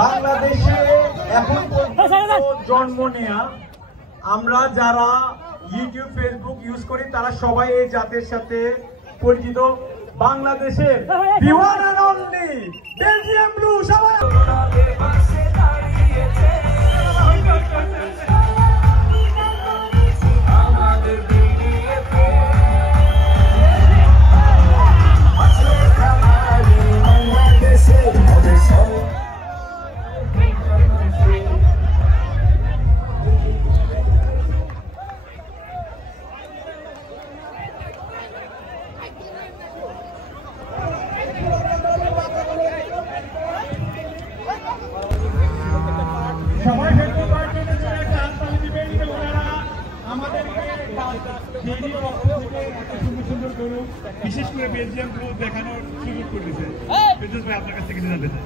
বাংলাদেশে এখন পর্যন্ত জন্ম নেয়া আমরা যারা ইউটিউব ফেসবুক ইউজ করি তারা সবাই এই জাতের সাথে পরিচিত। বাংলাদেশের বিওয়ান এন্ড অনলি বেলজিয়াম ব্লু সবাই বিশেষ করে বেলজিয়াম ব্লু দেখানোর সুযোগ করে দিয়েছে। বিশেষ ভাই আপনার কাছ থেকে জানতে চাই।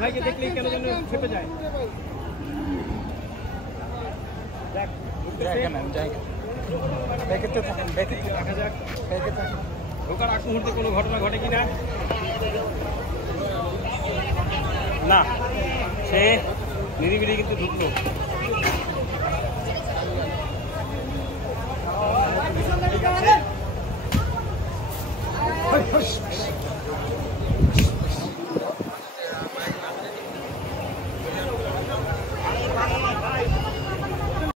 ভাইকে দেখলে কেন যেন খেপে যায়। ঢোকার আগ মুহূর্তে কোনো ঘটনা ঘটে কিনা না, সে নিরিবিলি কিন্তু ঢুকলো।